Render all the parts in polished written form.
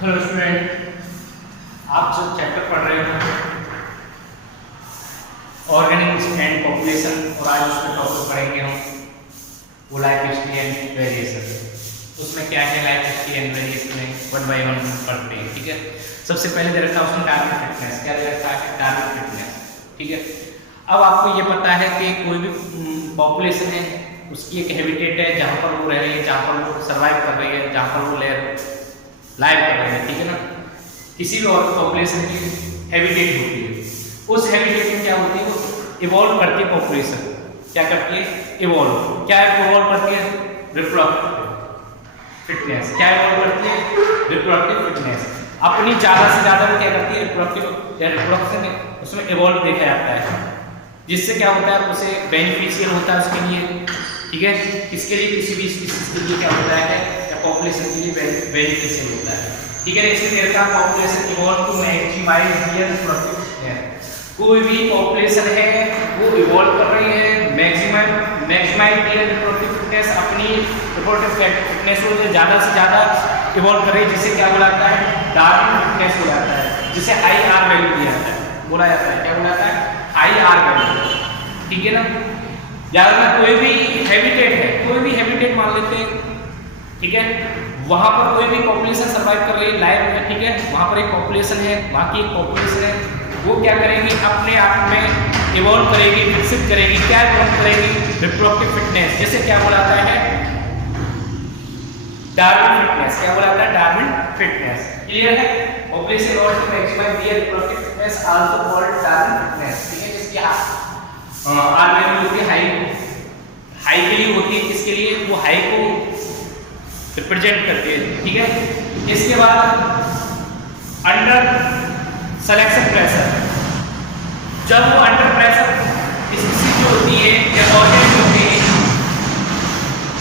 Hello student, आप जो chapter पढ़ रहे हो ऑर्गेनिज्म एंड पॉपुलेशन, और आज उसमें टॉपिक पढ़ेंगे हम वो लाइफ हिस्ट्री एंड वेरिएशन। उसमें क्या क्या लाइफ हिस्ट्री एंड वेरिएशन है वन बाय वन पढ़ते हैं। ठीक है, सबसे पहले दे रखा है उसमें टारगेट फिटनेस। क्या दे रखा है? Target fitness. ठीक है, अब आपको ये पता है कि कोई भी पॉपुलेशन है उसकी एक हैबिटेट है जहाँ पर वो रह रही है, जहाँ पर वो सर्वाइव कर रही है, जहाँ पर वो लाइव कर रहे हैं। ठीक है ना, किसी भी और पॉपुलेशन की हैबिटेट होती है, उस हैबिटेट में क्या होती है, वो इवॉल्व करती है। पॉपुलेशन क्या करती है? इवॉल्व। क्या इवॉल्व करती है? Reproductive fitness. क्या इवॉल्व करती है? Reproductive fitness. अपनी ज़्यादा से ज़्यादा वो क्या करती है? रिप्रोडक्शन उसमें इवॉल्व देखा जाता है, जिससे क्या होता है, उसे बेनिफिशियल होता है उसके लिए। ठीक है, इसके लिए किसी भी स्पीशीज के लिए क्या होता है, पॉपुलेशन के लिए बेनिफिशियल होता है। ठीक है, इसमें देर का population evolve to maximize here reproductive fitness. कोई भी पॉपुलेशन है वो इवॉल्व कर रही है मैक्सिमाइज हियर रिप्रोडक्टिव फिटनेस, अपनी रिप्रोडक्टिव फिटनेस को ज़्यादा से ज़्यादा इवॉल्व कर रही है, जिसे क्या बोला जाता है? डार्विन फिटनेस हो जाता है, जिसे IR वैल्यू दिया जाता है, बोला जाता है। क्या बोला जाता है? IR value. ठीक है ना, ज़्यादा कोई भी हैबिटेट है, कोई भी हैबिटेट मान लेते हैं। ठीक है, वहां पर कोई भी पॉपुलेशन सर्वाइव कर रही है, लाइव है। ठीक है, वहां पर एक पॉपुलेशन है, वहां की एक पॉपुलेशन है, वो क्या करेगी? अपने आप में इवॉल्व करेगी, विकसित करेगी। क्या इवॉल्व करेगी? रिप्रोडक्टिव फिटनेस, जैसे क्या बोला जाता है? Darwin fitness. क्या बोला जाता है? Darwin fitness. क्लियर है? Population evolve to maximize here reproductive fitness, also called Darwin fitness. ठीक है, जिसकी आर वैल्यू होती है हाई के लिए होती है। किसके लिए? वो हाई को रिप्रेजेंट करती है। ठीक है, इसके बाद अंडर सिलेक्शन प्रेशर, जब वो अंडर प्रेशर स्पीशीज जो होती है या ऑर्गेनिज्म होते हैं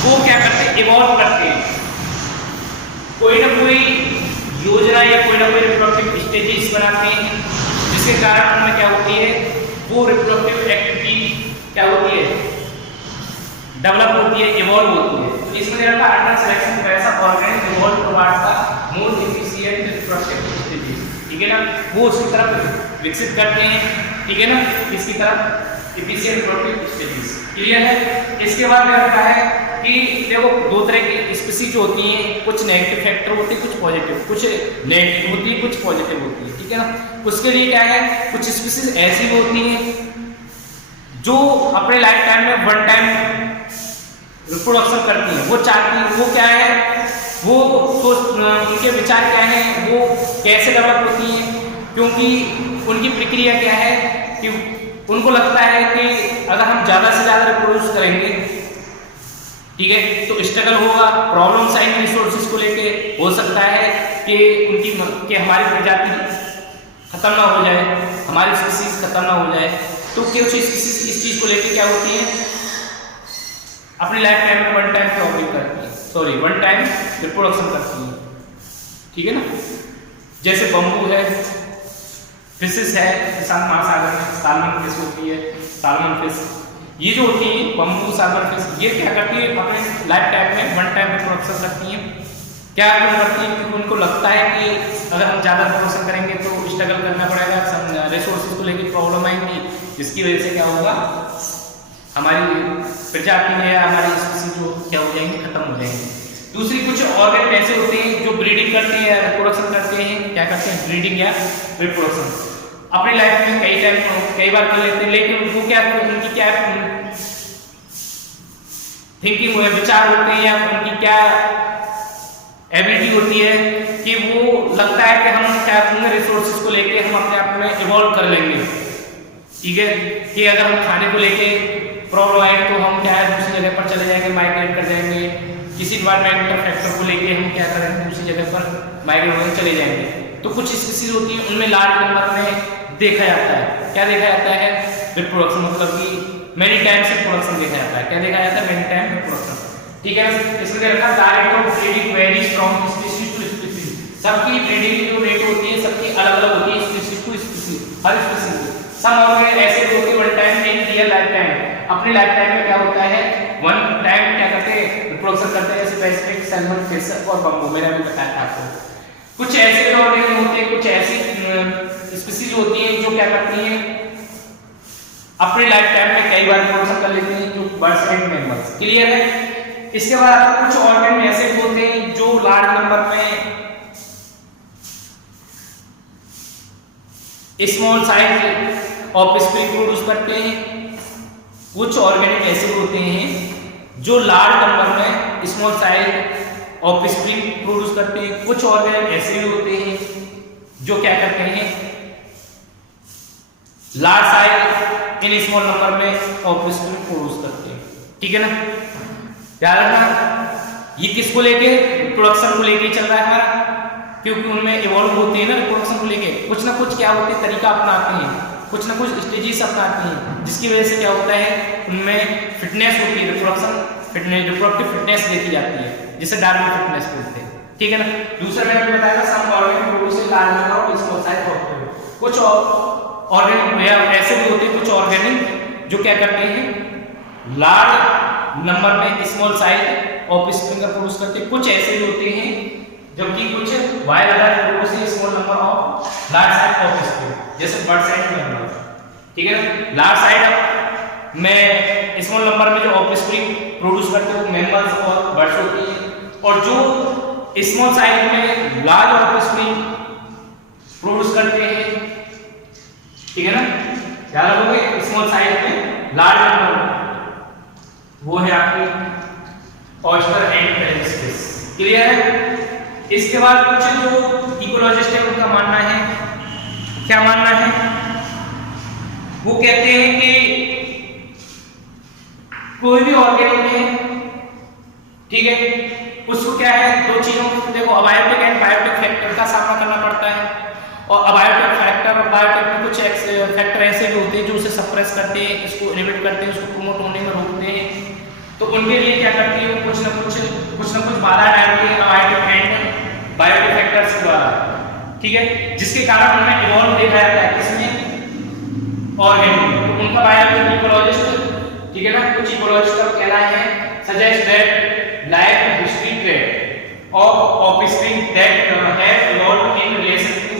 वो क्या करते हैं? इवॉल्व करते हैं। कोई ना कोई योजना या कोई ना कोई रिप्रोडक्टिव स्टेजेस बनाते हैं, जिसके कारण उनमें क्या होती है? वो रिप्रोडक्टिव एक्टिविटी क्या होती है? डेवलप होती है, इवॉल्व होती है। इसमें रहता है under selection pressure organism evolve towards the more efficient reproductive stages. ठीक है ना, वो उसकी तरफ विकसित करते हैं। ठीक है ना, इसकी तरफ एफिशिएंट रिप्रोडक्टिव स्टेजेस। क्लियर है? इसके बाद रहता है कि देखो दो तरह की स्पीशीज होती हैं, कुछ नेगेटिव फैक्टर होते हैं, कुछ पॉजिटिव, कुछ नेगेटिव होती है, कुछ पॉजिटिव होती है। ठीक है ना, उसके लिए क्या है, कुछ स्पीशीज ऐसी भी होती हैं जो अपने लाइफ टाइम में वन टाइम रिप्रोडक्शन करती हैं। वो चाहती हैं, वो क्या है, वो उनके विचार क्या हैं, वो कैसे डेवलप होती हैं, क्योंकि उनकी प्रक्रिया क्या है कि उनको लगता है कि अगर हम ज़्यादा से ज़्यादा रिप्रोड्यूस करेंगे, ठीक है, तो स्ट्रगल होगा, प्रॉब्लम्स आएंगे रिसोर्सेज को लेके। हो सकता है कि हमारी प्रजाति खत्म ना हो जाए, हमारी स्पीशीज खत्म ना हो जाए, तो कुछ स्पीशीज इस चीज़ को लेके क्या होती है, अपनी लाइफ टाइम में वन टाइम रिप्रोडक्शन करती है। ठीक है ना, जैसे बम्बू है, फिशेस है, प्रशांत महासागर में साल्मन फिश होती है, साल्मन फिश, ये जो होती है बम्बू साल्मन फिश, ये क्या करती है? अपने लाइफ टाइम में वन टाइम रिप्रोडक्शन करती है। क्या क्यों करती है? क्योंकि उनको लगता है कि अगर हम ज़्यादा रिप्रोडक्शन करेंगे तो स्ट्रगल करना पड़ेगा, रिसोर्सेज को लेकर प्रॉब्लम आएंगी, जिसकी वजह से क्या होगा, हमारी प्रजाति में या हमारी स्पीशीज जो क्या हो जाएंगे, खत्म हो जाएंगे। दूसरी कुछ ऑर्गेनिज्म ऐसे होते हैं जो ब्रीडिंग करते हैं या रिप्रोडक्शन करते हैं। क्या करते हैं? ब्रीडिंग या रिप्रोडक्शन अपनी लाइफ में कई बार कर लेते हैं, लेकिन उनको क्या, उनकी क्या थिंकिंग हुए, विचार होते हैं, या उनकी क्या एबिलिटी होती है कि वो लगता है कि हम क्या करेंगे, रिसोर्सेज को लेके हम अपने आप में इवॉल्व कर लेंगे। ठीक है, कि अगर हम खाने को लेके प्रॉब्लम आए तो हम क्या है, दूसरी जगह पर चले जाएंगे, माइग्रेट कर जाएंगे। किसी इन्वायरमेंटल फैक्टर को लेके हम क्या करेंगे, दूसरी जगह पर माइग्रेट होकर चले जाएंगे। तो कुछ स्पीशीज होती हैं, उनमें लार्ज नंबर में देखा जाता है। क्या देखा जाता है? रिप्रोडक्शन, मतलब कि मेनी टाइम्स रिप्रोडक्शन देखा जाता है। क्या देखा जाता है? Many time reproduction. ठीक है, इसमें देखा direct of breeding very strong species to species. सबकी ब्रीडिंग जो रेट होती है सबकी अलग अलग होती है, स्पीशीज टू स्पीशीज, हर स्पीशीज। सम ऑर्गेनिज्म ऐसे होते हैं one time in real life time, अपनी लाइफ टाइम में क्या होता है, वन टाइम क्या करते हैं, रिप्रोडक्शन करते हैं, जैसे स्पेसिफिक सैल्मन फिश और बम्बू, मैंने अभी बताया था आपको। कुछ ऐसे ऑर्गेनिज्म होते हैं, कुछ ऐसी स्पीसीज होती हैं जो क्या करती हैं अपने लाइफ टाइम में कई बार रिप्रोडक्शन कर लेते हैं, जो बर्ड्स एंड मैमल्स। क्लियर है? इसके बाद आपको कुछ ऑर्गेनिज्म ऐसे होते हैं जो लार्ज नंबर में स्मॉल साइज ऑफस्प्रिंग प्रोड्यूस करते हैं। कुछ ऑर्गेनिज्म ऐसे होते हैं जो लार्ज नंबर में स्मॉल साइज ऑफस्प्रिंग प्रोड्यूस करते हैं। कुछ ऑर्गेनिज्म ऐसे भी होते हैं जो क्या करते हैं large size in small number में ऑफस्प्रिंग प्रोड्यूस करते हैं। ठीक है ना? याद रखना ये किसको लेके, प्रोडक्शन को लेके चल रहा है हमारा, क्योंकि उनमें इवॉल्व होते हैं ना प्रोडक्शन को लेके, कुछ ना कुछ क्या होते हैं तरीका अपनाते हैं, कुछ ना कुछ स्टेजेस अपनाते हैं, जिसकी वजह से क्या होता है उनमें फिटनेस होती है, रिप्रोडक्टिव फिटनेस देखी जाती है, जिसे डार्विन फिटनेस बोलते हैं। ठीक है ना? दूसरा मैंने आपको बताया some organism produce large number of small size of. कुछ ऑर्गेनिज्म ऐसे भी होते हैं, कुछ ऑर्गेनिज्म जो क्या करते हैं लार्ज नंबर में स्मॉल साइज ऑफस्प्रिंग प्रोड्यूस करते हैं। कुछ ऐसे भी होते हैं जबकि कुछ while other produce small number of large size offspring, जैसे बर्ड्स एंड मैमल्स। ठीक है ना? लार्ज साइज में स्मॉल नंबर में जो ऑफस्प्रिंग प्रोड्यूस करते हैं वो मैमल्स और बर्ड्स होती है, और जो स्मॉल साइज में लार्ज ऑफस्प्रिंग प्रोड्यूस करते हैं, ठीक है ना, याद रखोगे स्मॉल साइज में लार्ज नंबर, वो है आपकी ऑयस्टर एंड पेरिस्टिस। क्लियर है? इसके बाद कुछ जो इकोलॉजिस्ट है उनका मानना है, क्या मानना है, वो कहते हैं कि कोई भी ऑर्गेनिज्म है, ठीक है, उसको क्या है दो चीजों, देखो अबायोटिक एंड बायोटिक फैक्टर का सामना करना पड़ता है, और अबायोटिक फैक्टर और बायोटिक में कुछ फैक्टर ऐसे भी होते हैं जो उसे सप्रेस करते हैं, इसको इनहिबिट करते हैं, उसको प्रमोट होने में रोकते हैं। तो उनके लिए क्या करती है कुछ ना कुछ बाधा डालती है अबायोटिक एंड बायोटिक फैक्टर्स के द्वारा। ठीक है? जिसके कारण उनमें इवॉल्व देखा जाता है किसमें, ऑर्गेनिज्म। तो उनका बायोलॉजिकल इकोलॉजिस्ट, ठीक है ना, कुछ इकोलॉजिस्ट का कहना है suggest that life history trade off offspring that have evolved in relation to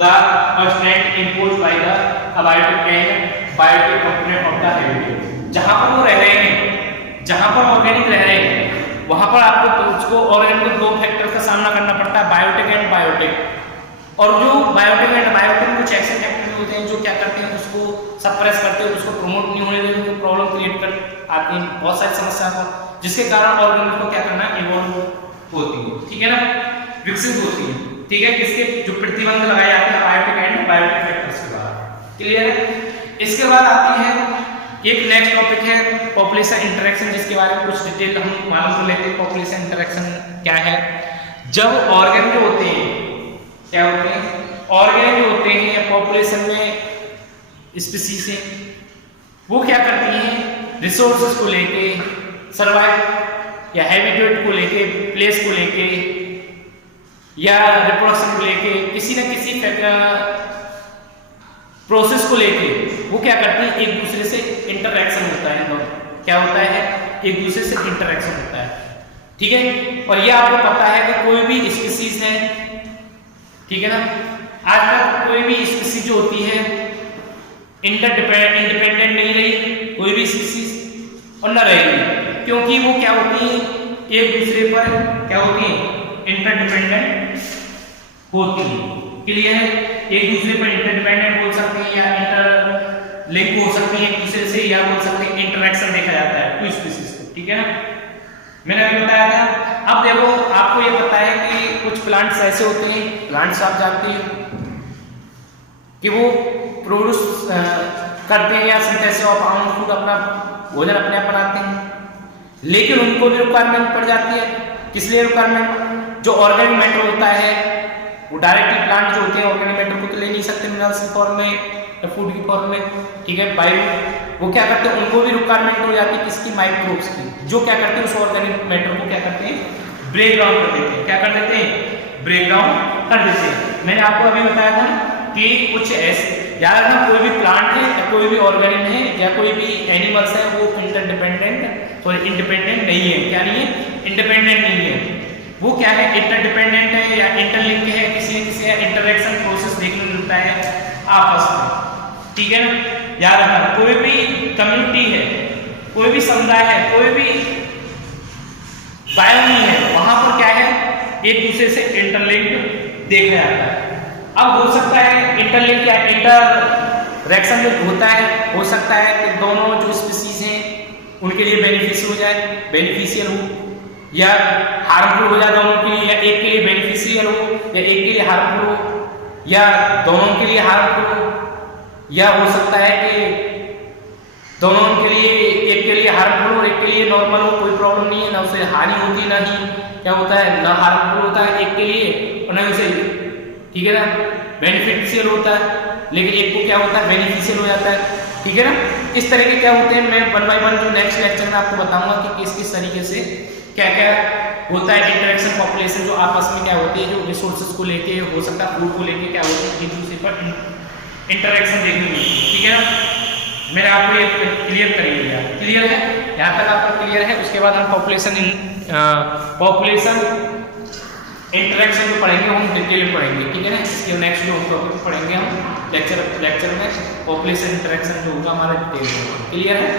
the constraint imposed by the abiotic and biotic component of the habitat. जहां पर वो रह रहे हैं, जहां पर ऑर्गेनिक रह रहे हैं, वहां पर आपको तो उसको ऑर्गेनिक को दो फैक्टर का सामना करना पड़ता है, बायोटिक एंड बायोटिक। और जो बायोटिक एंड बायोटिक कुछ ऐसे फैक्टर होते हैं जो क्या करते हैं उसको सप्रेस करते हैं, उसको प्रमोट नहीं होने देते, तो प्रॉब्लम क्रिएट कर आती है बहुत सारी समस्या को, जिसके कारण ऑर्गेनिक को क्या करना है इवॉल्व होती है। ठीक है ना? विकसित होती है। ठीक है? किसके जो प्रतिबंध लगाए जाते हैं बायोटिक एंड बायोटिक फैक्टर्स के बाद। क्लियर है? इसके बाद आती है एक नेक्स्ट टॉपिक है पॉपुलेशन इंटरेक्शन, जिसके बारे में कुछ डिटेल हम मालूम कर लेते हैं। पॉपुलेशन इंटरेक्शन क्या है? जब ऑर्गेन जो होते हैं, क्या होते हैं, ऑर्गेन जो होते हैं या पॉपुलेशन में स्पीसीज है, वो क्या करती हैं रिसोर्सेज को लेके, सर्वाइव या हैबिटेट को लेके, प्लेस को लेके या रिप्रोडक्शन को लेके, किसी न किसी प्रोसेस को लेके वो क्या करती है एक दूसरे से इंटरैक्शन होता है। क्या होता है? एक दूसरे से इंटरैक्शन होता है। ठीक है? और ये आपको पता है कि कोई भी स्पीसीज है, ठीक है ना, आज तक कोई भी स्पीसीज जो होती है इंडिपेंडेंट नहीं रही, कोई भी स्पीसीज, और न रहेगी, क्योंकि वो क्या होती है एक दूसरे पर क्या होती है इंटरडिपेंडेंट होती है। क्लियर है? एक दूसरे पर इंटरडिपेंडेंट बोल सकते हैं या इंटर लिंक हो सकती है एक दूसरे से, या बोल सकते हैं इंटरेक्शन देखा जाता है टू स्पीसीज को। ठीक है ना? मैंने अभी बताया था। अब देखो आपको ये पता है कि कुछ प्लांट्स ऐसे होते हैं, प्लांट्स आप जानते हैं कि वो प्रोड्यूस करते हैं या सिंथेसिस ऑफ आउन फूड, अपना भोजन अपने आप बनाते हैं, लेकिन उनको भी रिक्वायरमेंट पड़ जाती है। किस लिए रिक्वायरमेंट? जो ऑर्गेनिक मैटर होता है वो डायरेक्टली प्लांट जो होते हैं ऑर्गेनिक मैटर को तो ले नहीं सकते मिनरल्स की फॉर्म में या फूड की फॉर्म में। ठीक है? बायो वो क्या करते हैं, उनको भी रिक्वायरमेंट हो जाती है किसकी, माइक्रोब्स की, जो क्या करते हैं उस ऑर्गेनिक मैटर को क्या करते हैं ब्रेक डाउन कर देते हैं। क्या कर देते हैं? ब्रेक डाउन कर देते हैं। मैंने आपको अभी बताया था कि कुछ ऐसे याद रखना, कोई भी प्लांट है या कोई भी ऑर्गेनिज्म है या कोई भी एनिमल्स है वो इंटरडिपेंडेंट और इंडिपेंडेंट नहीं है। क्या नहीं है? इंडिपेंडेंट नहीं है। वो क्या है, इंटरडिपेंडेंट है या इंटरलिंक है, किसी न किसी इंटरेक्शन प्रोसेस देखने को मिलता है आपस में, ठीक है ना। याद रखना, कोई भी कम्युनिटी है, कोई भी समुदाय है, कोई भी बायोनी है, वहां पर क्या है, एक दूसरे से इंटरलिंक देखा जाता है। अब हो सकता है इंटरलिंक या इंटरएक्शन जो होता है, हो सकता है कि दोनों जो स्पीसीज हैं उनके लिए बेनिफिशियल हो या हार्मफुल हो जाए दोनों के लिए, या एक के लिए बेनिफिशियल हो या एक के लिए हार्मफुल हो, या दोनों के लिए हार्मफुल हो, या हो सकता है कि दोनों के लिए, एक के लिए हार्मफुल और एक के लिए नॉर्मल हो, कोई प्रॉब्लम नहीं है, ना उसे हानि होती, ना ही क्या होता है, ना हार्मफुल होता है एक के लिए और ना उसे, ठीक है ना, बेनिफिशियल होता है, लेकिन एक को क्या होता है, बेनिफिशियल हो जाता है, ठीक है ना। इस तरह के क्या होते हैं, मैं 1 बाय 1 जो नेक्स्ट लेक्चर में आपको बताऊंगा कि किस किस तरीके से क्या क्या होता है इंटरेक्शन पॉपुलेशन जो आपस में क्या होती है, जो रिसोर्सेज को लेके, हो सकता है फूड को लेके क्या होता है, एक दूसरे पर इंटरेक्शन देखने को, ठीक है ना। मैंने आपको ये क्लियर कर लिया, क्लियर है, यहाँ तक आपका क्लियर है। उसके बाद हम पॉपुलेशन इंटरेक्शन जो पढ़ेंगे हम डिटेल में पढ़ेंगे, ठीक है ना। इसके नेक्स्ट जो टॉपिक पढ़ेंगे हम लेक्चर में पॉपुलेशन इंटरेक्शन जो होगा हमारा डिटेल में, क्लियर है।